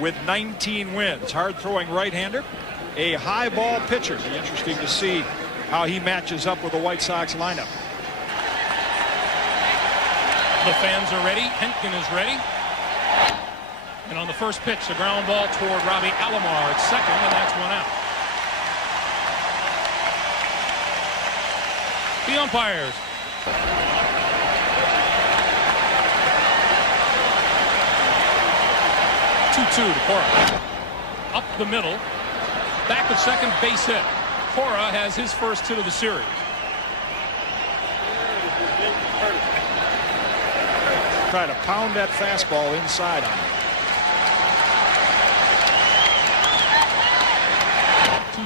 with 19 wins. Hard-throwing right-hander, a high ball pitcher. It'll be interesting to see how he matches up with the White Sox lineup. The fans are ready. Hentgen is ready. And on the first pitch, a ground ball toward Robbie Alomar at second, and that's one out. The umpires. 2-2 to Cora. Up the middle. Back of second, base hit. Cora has his first hit of the series. Try to pound that fastball inside on him.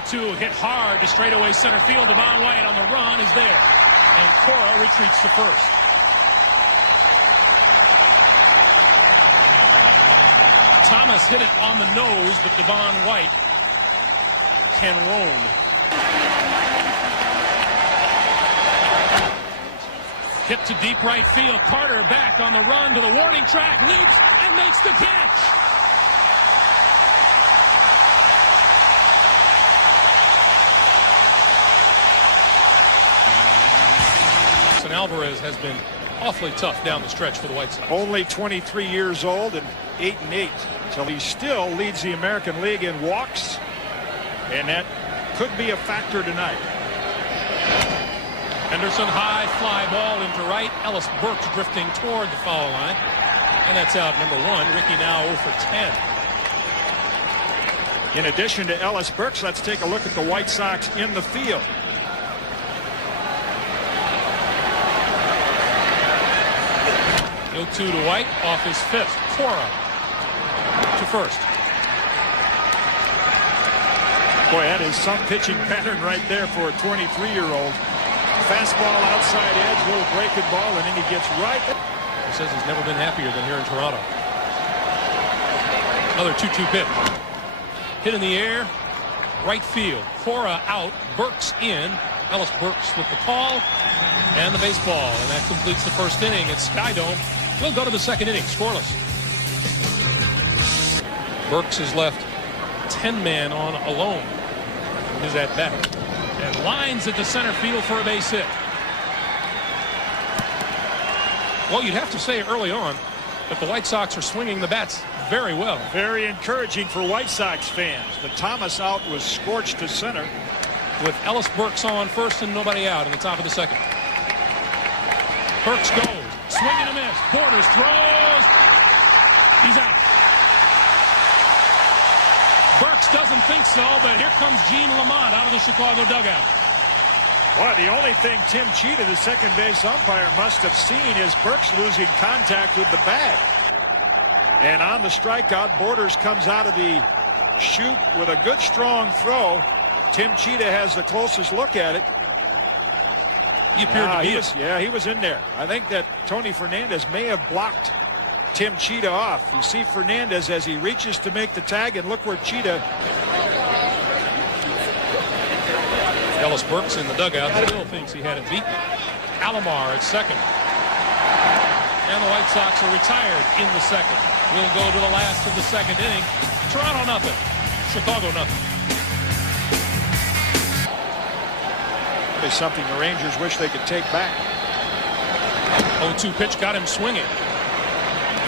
2-2 hit hard to straightaway center field. Devon White on the run is there. And Cora retreats to first. Thomas hit it on the nose, but Devon White can roam. Hit to deep right field. Carter back on the run to the warning track, leaps and makes the catch. Wilson Alvarez has been awfully tough down the stretch for the White Sox. Only 23 years old and 8-8. So he still leads the American League in walks, and that could be a factor tonight. Henderson, high fly ball into right. Ellis Burks drifting toward the foul line. And that's out number one. Ricky now 0 for 10. In addition to Ellis Burks, let's take a look at the White Sox in the field. Go 2 to White, off his fifth. Cora to first. Boy, that is some pitching pattern right there for a 23-year-old. Fastball outside edge, little breaking ball, and then he gets right. He says he's never been happier than here in Toronto. Another 2-2 pitch. Hit in the air, right field. Cora out, Burks in. Ellis Burks with the call and the baseball, and that completes the first inning at Skydome. We'll go to the second inning, scoreless. Burks is left 10-man on alone. His at bat. And lines it to center field for a base hit. Well, you'd have to say early on that the White Sox are swinging the bats very well. Very encouraging for White Sox fans. But Thomas out was scorched to center. With Ellis Burks on first and nobody out in the top of the second. Burks goes. Swing and a miss. Borders throws. He's out. Burks doesn't think so, but here comes Gene Lamont out of the Chicago dugout. Well, the only thing Tim Cheetah, the second base umpire, must have seen is Burks losing contact with the bag. And on the strikeout, Borders comes out of the chute with a good strong throw. Tim Cheetah has the closest look at it. He appeared to be he was in there. I think that Tony Fernandez may have blocked Tim Cheetah off. You see Fernandez as he reaches to make the tag, and look where Cheetah. Ellis Burks in the dugout still thinks he had it beat. Alomar at second. And the White Sox are retired in the second. We'll go to the last of the second inning. Toronto nothing. Chicago nothing. Is something the Rangers wish they could take back. 0-2 pitch got him swinging.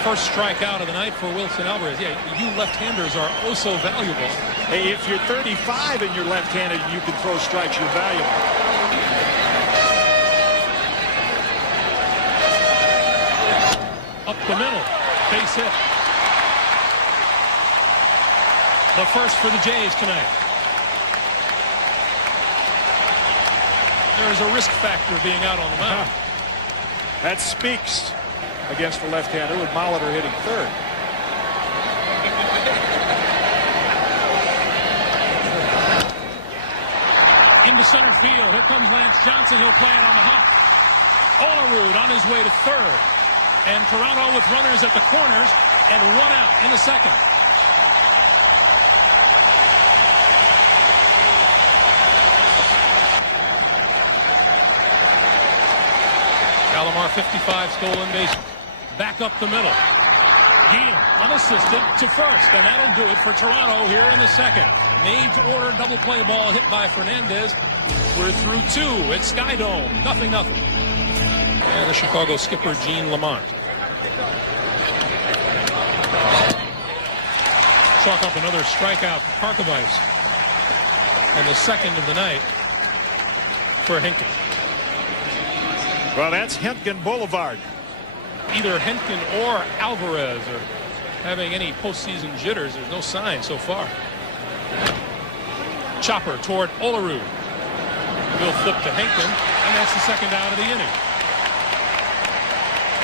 First strikeout of the night for Wilson Alvarez. Yeah, you left-handers are oh so valuable. Hey, if you're 35 and you're left-handed and you can throw strikes, you're valuable. Up the middle, base hit. The first for the Jays tonight. There is a risk factor being out on the mound. That speaks against the left-hander with Molitor hitting third. Into center field. Here comes Lance Johnson. He'll play it on the hop. Olerud on his way to third. And Toronto with runners at the corners and one out in the second. Alomar 55 stolen bases. Back up the middle. Guillen unassisted to first, and that'll do it for Toronto here in the second. Made to order double play ball hit by Fernandez. We're through 2 at Sky Dome. 0-0. And the Chicago skipper, Gene Lamont. Chalk up another strikeout for Parkovais. And the second of the night for Hentgen. Well, that's Hentgen Boulevard. Either Hentgen or Alvarez are having any postseason jitters. There's no sign so far. Chopper toward Olerud. Will flip to Hentgen, and that's the second out of the inning.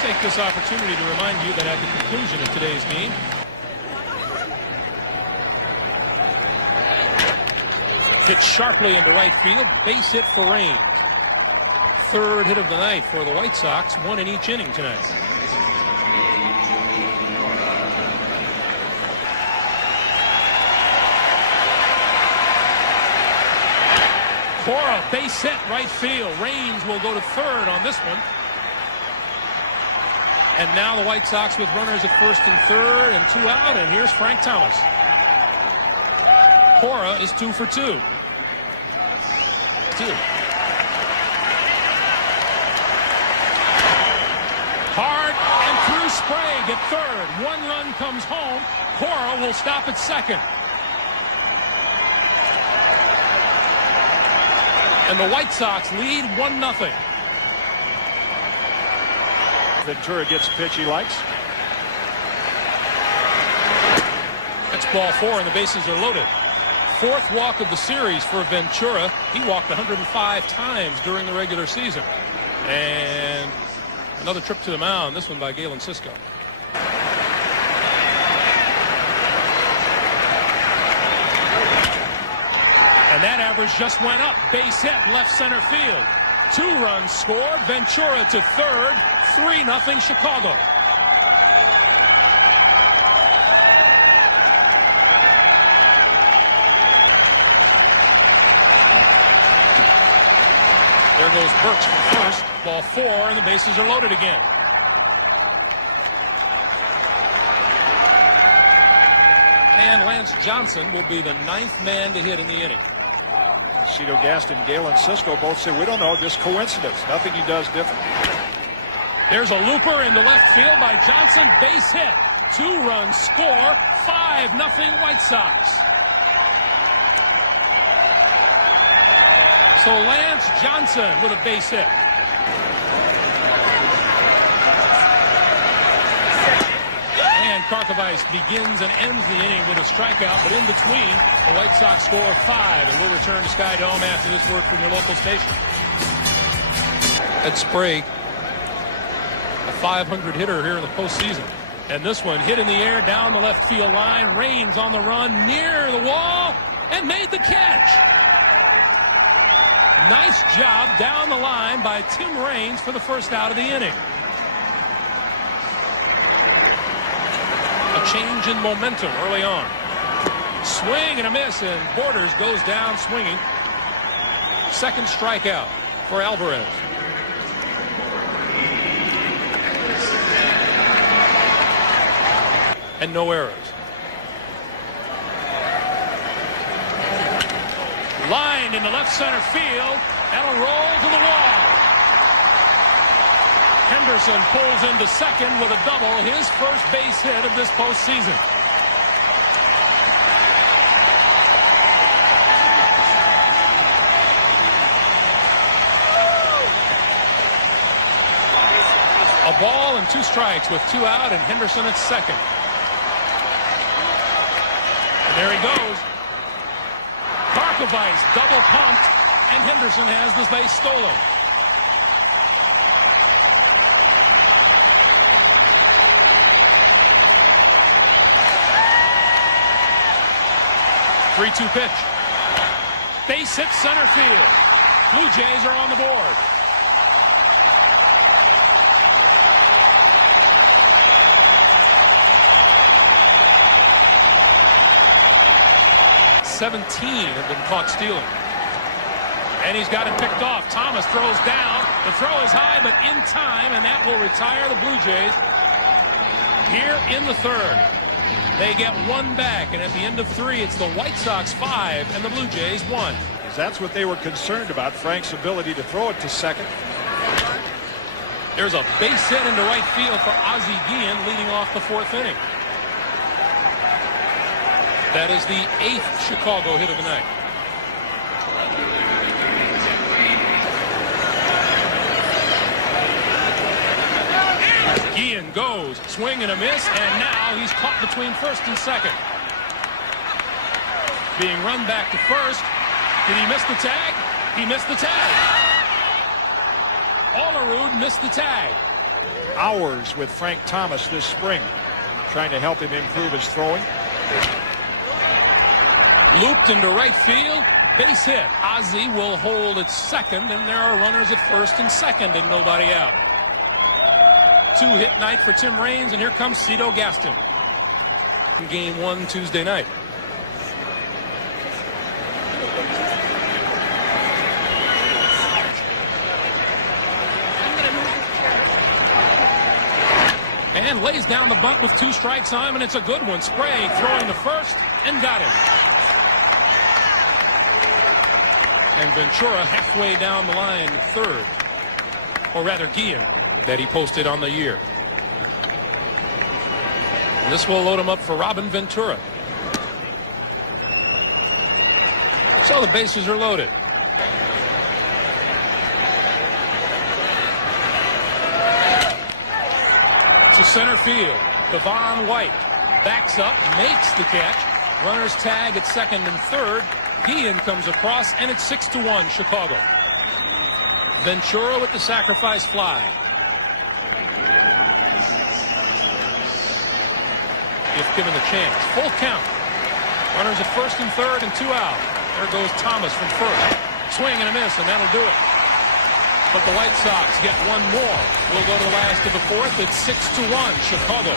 Take this opportunity to remind you that at the conclusion of today's game, hit sharply into right field, base hit for Raines. Third hit of the night for the White Sox, 1 in each inning tonight. Cora, base hit right field. Raines will go to third on this one. And now the White Sox with runners at first and third and 2 out, and here's Frank Thomas. Cora is 2 for 2. Hard and through Sprague at third. 1 run comes home. Cora will stop at second. And the White Sox lead 1-0. Ventura gets a pitch he likes. That's ball 4, and the bases are loaded. 4th walk of the series for Ventura. He walked 105 times during the regular season. And another trip to the mound, this one by Galen Cisco. And that average just went up. Base hit left center field. 2 runs scored. Ventura to third. 3-0 Chicago. There goes Burks for first. Ball 4, and the bases are loaded again. And Lance Johnson will be the 9th man to hit in the inning. Cito Gaston and Galen Cisco both say, we don't know, just coincidence. Nothing he does different. There's a looper into left field by Johnson. Base hit. 2 runs score. 5-0 White Sox. So Lance Johnson with a base hit. And Parkovais begins and ends the inning with a strikeout, but in between, the White Sox score 5, and we'll return to Sky Dome after this word from your local station. Ed Sprague, a 500 hitter here in the postseason. And this one hit in the air down the left field line. Raines on the run near the wall and made the catch. Nice job down the line by Tim Raines for the first out of the inning. A change in momentum early on. Swing and a miss, and Borders goes down swinging. Second strikeout for Alvarez. And no errors. Line in the left center field. That'll roll to the wall. Henderson pulls into second with a double, his first base hit of this postseason. A ball and 2 strikes with 2 out, and Henderson at second. And there he goes. Parkovais double pumped, and Henderson has the base stolen. Three-two pitch. Base hit center field. Blue Jays are on the board. Have been caught stealing. And he's got it picked off. Thomas throws down. The throw is high, but in time, and that will retire the Blue Jays here in the third. They get one back, and at the end of 3, it's the White Sox 5 and the Blue Jays 1. That's what they were concerned about, Frank's ability to throw it to second. There's a base hit into right field for Ozzie Guillen leading off the 4th inning. That is the 8th Chicago hit of the night. Guillen goes, swing and a miss, and now he's caught between first and second. Being run back to first. Did he miss the tag? He missed the tag. Olerud missed the tag. Hours with Frank Thomas this spring, trying to help him improve his throwing. Looped into right field, base hit. Ozzie will hold at second, and there are runners at first and second and nobody out. 2-hit night for Tim Raines, and here comes Cito Gaston in Game 1 Tuesday night. And lays down the bunt with 2 strikes on him, and it's a good one. Sprague throwing to first and got him. And Ventura halfway down the line, third, or rather Guillen, that he posted on the year. And this will load him up for Robin Ventura. So the bases are loaded. To center field, Devon White backs up, makes the catch. Runners tag at second and third. Guillen comes across, and it's 6-1 Chicago. Ventura with the sacrifice fly. If given the chance. Full count. Runners at first and third and 2 out. There goes Thomas from first. Swing and a miss, and that'll do it. But the White Sox get one more. We'll go to the last of the 4th. It's 6-1 Chicago.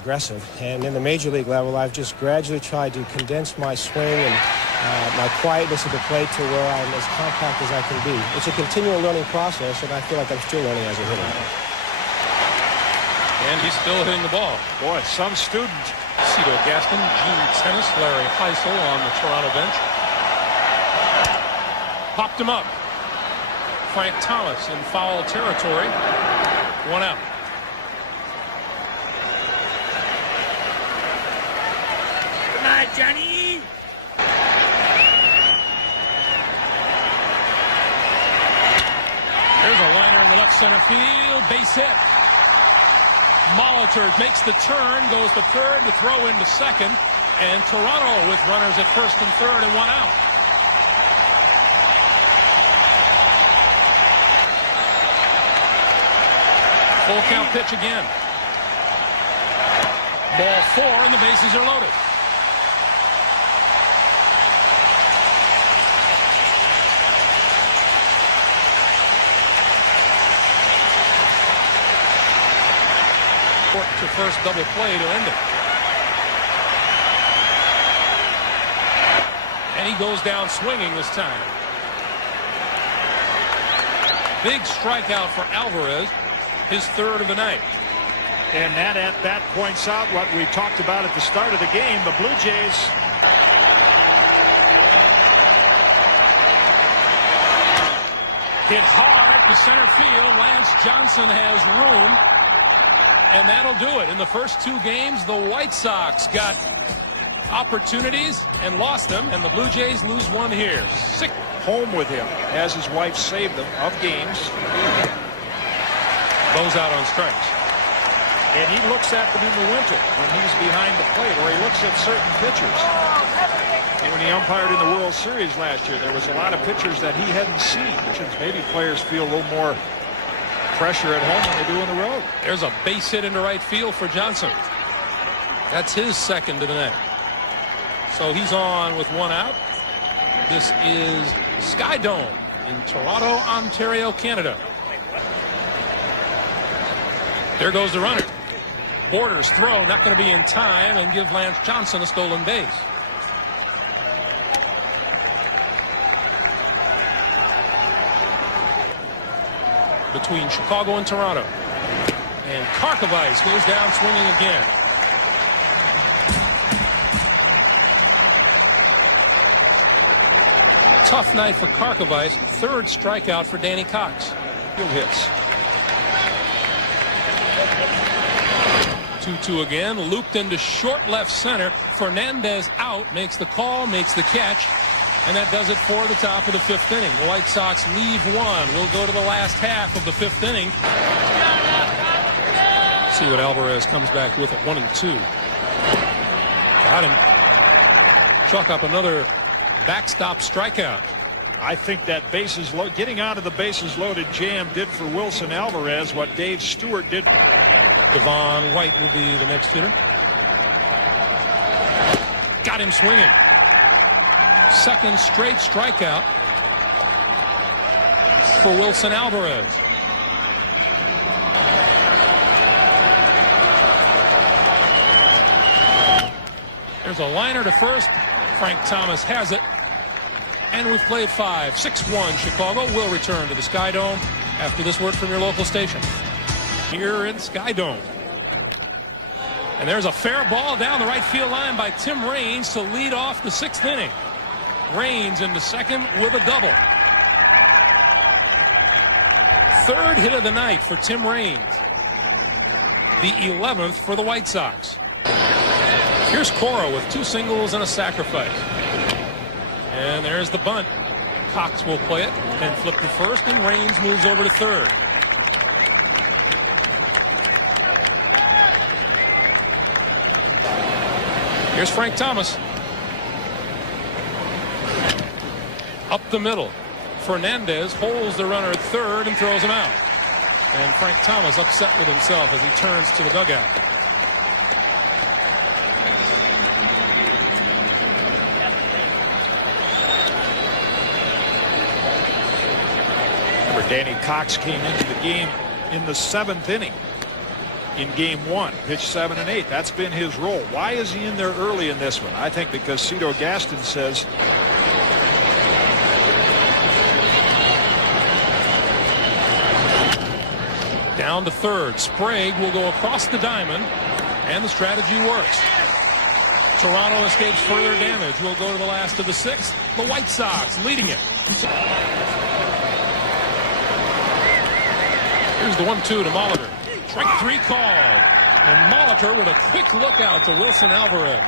Aggressive, and in the major league level, I've just gradually tried to condense my swing and my quietness at the plate to where I'm as compact as I can be. It's a continual learning process, and I feel like I'm still learning as a hitter. And he's still hitting the ball. Boy, some student. Cito Gaston, Gene Tennis, Larry Heisel on the Toronto bench. Popped him up. Frank Thomas in foul territory. 1 out. Come on, Johnny! There's a liner in the left center field. Base hit. Molitor makes the turn, goes to third to throw into second. And Toronto with runners at first and third and 1 out. Full count pitch again. Ball 4 and the bases are loaded. To first double play to end it. And he goes down swinging this time. Big strikeout for Alvarez, his 3rd of the night. And that points out what we talked about at the start of the game. The Blue Jays hit hard to center field. Lance Johnson has room. And that'll do it. In the first 2 games, the White Sox got opportunities and lost them, and the Blue Jays lose 1 here. Sick. home with him as his wife saved them of games. Bo's out on strikes. And he looks at them in the winter when he's behind the plate, or he looks at certain pitchers. And when he umpired in the World Series last year, there was a lot of pitchers that he hadn't seen. Maybe players feel a little more pressure at home than they do on the road. There's a base hit into right field for Johnson. That's his 2nd to the net. So he's on with 1 out. This is Sky Dome in Toronto, Ontario, Canada. There goes the runner. Borders throw, not going to be in time, and give Lance Johnson a stolen base. Between Chicago and Toronto. And Karkovice goes down swinging again. Tough night for Karkovice. Third strikeout for Danny Cox. Field hits. 2-2 again. Looped into short left center. Fernandez out. Makes the call. Makes the catch. And that does it for the top of the fifth inning. The White Sox leave one. We'll go to the last half of the fifth inning. See what Alvarez comes back with at 1-2. Got him. Chalk up another backstop strikeout. I think that getting out of the bases loaded jam did for Wilson Alvarez what Dave Stewart did. Devon White will be the next hitter. Got him swinging. Second straight strikeout for Wilson Alvarez. There's a liner to first. Frank Thomas has it. And we've played 5. 6-1 Chicago will return to the Sky Dome after this word from your local station. Here in Sky Dome. And there's a fair ball down the right field line by Tim Raines to lead off the sixth inning. Raines into second with a double. Third hit of the night for Tim Raines. The 11th for the White Sox. Here's Cora with 2 singles and a sacrifice. And there's the bunt. Cox will play it and flip to first, and Raines moves over to third. Here's Frank Thomas. Up the middle. Fernandez holds the runner at third and throws him out. And Frank Thomas upset with himself as he turns to the dugout. Danny Cox came into the game in the 7th inning in game 1, pitched 7 and 8. That's been his role. Why is he in there early in this one? I think because Cito Gaston says down to third. Sprague will go across the diamond, and the strategy works. Toronto escapes further damage. We'll go to the last of the 6th. The White Sox leading it. Here's the 1-2 to Molitor. Strike 3 called. And Molitor with a quick look out to Wilson Alvarez.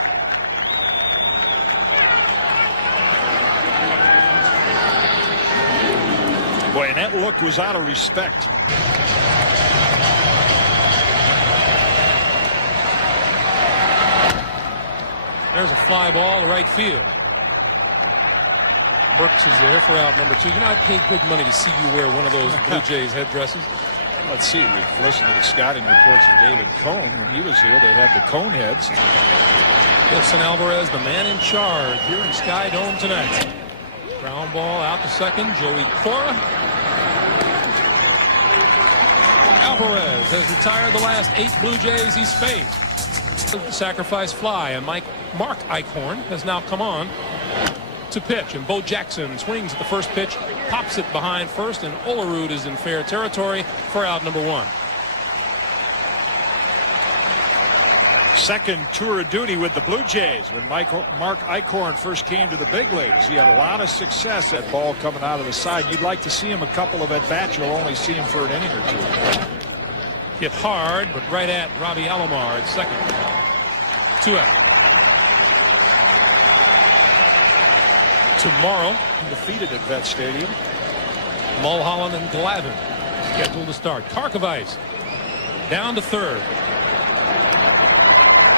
boy, and that look was out of respect. There's a fly ball to right field. Burks is there for out number 2. You know, I'd pay good money to see you wear one of those Blue Jays headdresses. Let's see. We've listened to the scouting reports of David Cone. When he was here, they had the Cone heads. Wilson Alvarez, the man in charge here in Sky Dome tonight. Ground ball out to second. Joey Cora. Alvarez has retired the last 8 Blue Jays he's faced. The sacrifice fly, and Mark Eichhorn has now come on to pitch, and Bo Jackson swings at the first pitch, pops it behind first, and Olerud is in fair territory for out number 1. Second tour of duty with the Blue Jays. When Mark Eichhorn first came to the big leagues, he had a lot of success. That ball coming out of the side. You'd like to see him a couple of at-bats. You'll only see him for an inning or 2. Hit hard, but right at Robbie Alomar at second. 2 out. Tomorrow, Defeated at Vet Stadium. Mulholland and Glavine scheduled to start. Karkovice down to third.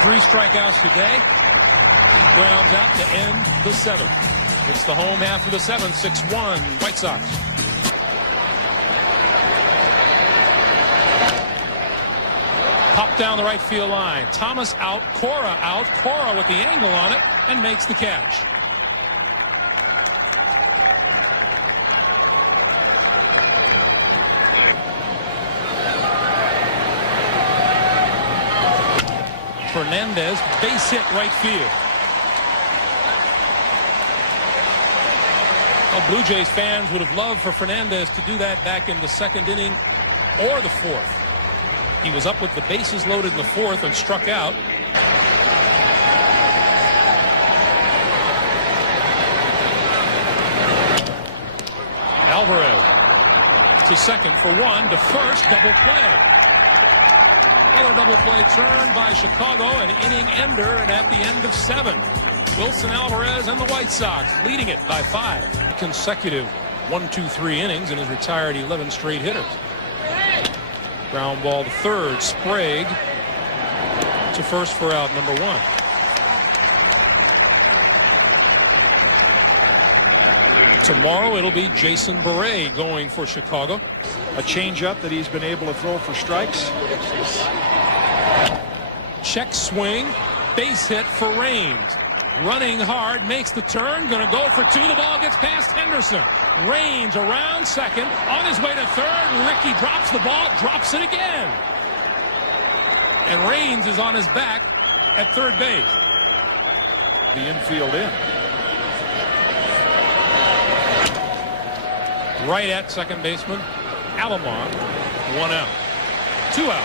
3 strikeouts today. He grounds out to end the 7th. It's the home half of the 7th. 6-1 White Sox. Pop down the right field line. Thomas out. Cora out. Cora with the angle on it and makes the catch. Fernandez, base hit right field. Well, Blue Jays fans would have loved for Fernandez to do that back in the 2nd inning or the 4th. He was up with the bases loaded in the 4th and struck out. to second for one, to first, double play. Another double play turn by Chicago, an inning ender, and at the end of 7. Wilson Alvarez and the White Sox leading it by 5. Consecutive 1-2-3 innings and has retired 11 straight hitters. Ground ball to third. Sprague to first for out number 1. Tomorrow it'll be Jason Beret going for Chicago. A changeup that he's been able to throw for strikes. Check swing, base hit for Raines. Running hard, makes the turn, gonna go for 2. The ball gets past Henderson. Raines around second, on his way to third. Ricky drops the ball, drops it again. And Raines is on his back at third base. The infield in. Right at second baseman, Alomar. 1 out. 2 out.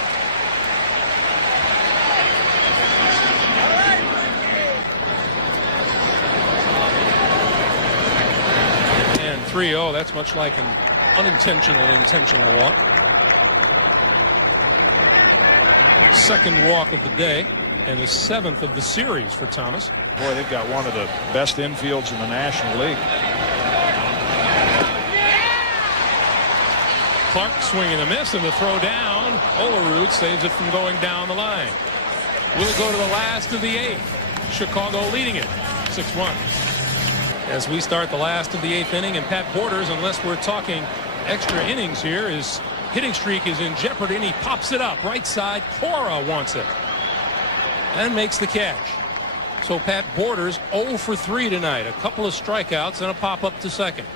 And 3-0, that's much like an unintentional intentional walk. Second walk of the day and the 7th of the series for Thomas. Boy, they've got one of the best infields in the National League. Clark swinging a miss, and the throw down. Olerud saves it from going down the line. We'll go to the last of the 8th. Chicago leading it 6-1. As we start the last of the 8th inning, and Pat Borders, unless we're talking extra innings here, his hitting streak is in jeopardy, and he pops it up right side. Cora wants it and makes the catch. So Pat Borders 0 for 3 tonight. A couple of strikeouts and a pop up to second.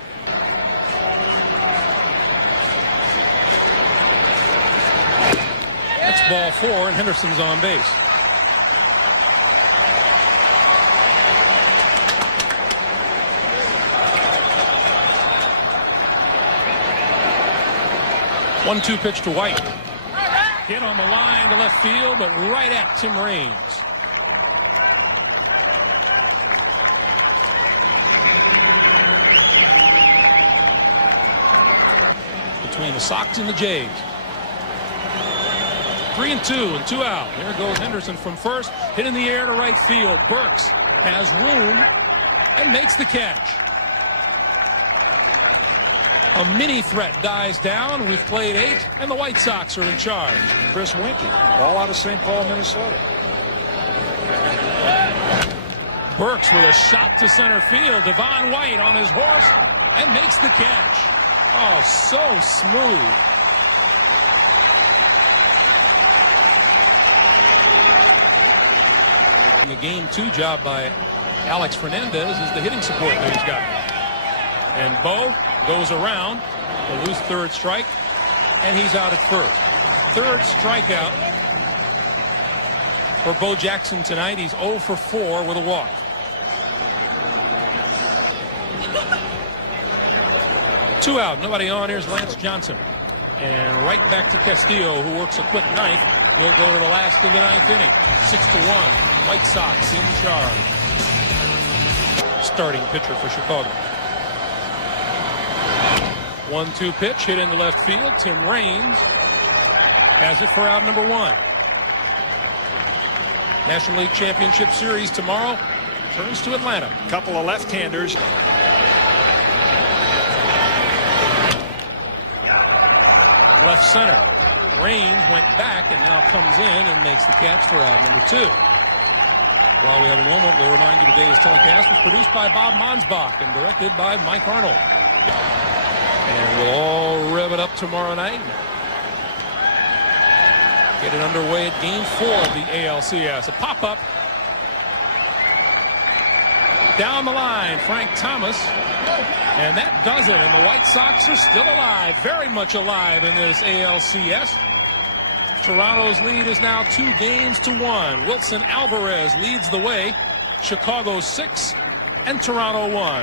That's ball 4, and Henderson's on base. One-two pitch to White. Hit on the line to left field, but right at Tim Raines. Between the Sox and the Jays. 3-2 and 2 out. There goes Henderson from first. Hit in the air to right field. Burks has room and makes the catch. A mini threat dies down. We've played 8, and the White Sox are in charge. Chris Winkie, all out of St. Paul, Minnesota. Burks with a shot to center field. Devon White on his horse and makes the catch. Oh, so smooth. The game 2 job by Alex Fernandez is the hitting support that he's got. And Bo goes around to lose third strike, and he's out at first. Third strikeout for Bo Jackson tonight. He's 0 for 4 with a walk. Two out, nobody on. Here's Lance Johnson. And right back to Castillo, who works a quick ninth. We'll go to the last of the 9th inning. 6-1. White Sox in charge. Starting pitcher for Chicago. 1-2 pitch hit into left field. Tim Raines has it for out number 1. National League Championship Series tomorrow turns to Atlanta. Couple of left-handers. Left center. Raines went back and now comes in and makes the catch for out number 2. While we have a moment, we'll remind you today's telecast was produced by Bob Monsbach and directed by Mike Arnold. And we'll all rev it up tomorrow night. Get it underway at game 4 of the ALCS. A pop-up. Down the line, Frank Thomas. And that does it. And the White Sox are still alive, very much alive in this ALCS. Toronto's lead is now 2-1. Wilson Alvarez leads the way. Chicago 6 and Toronto 1.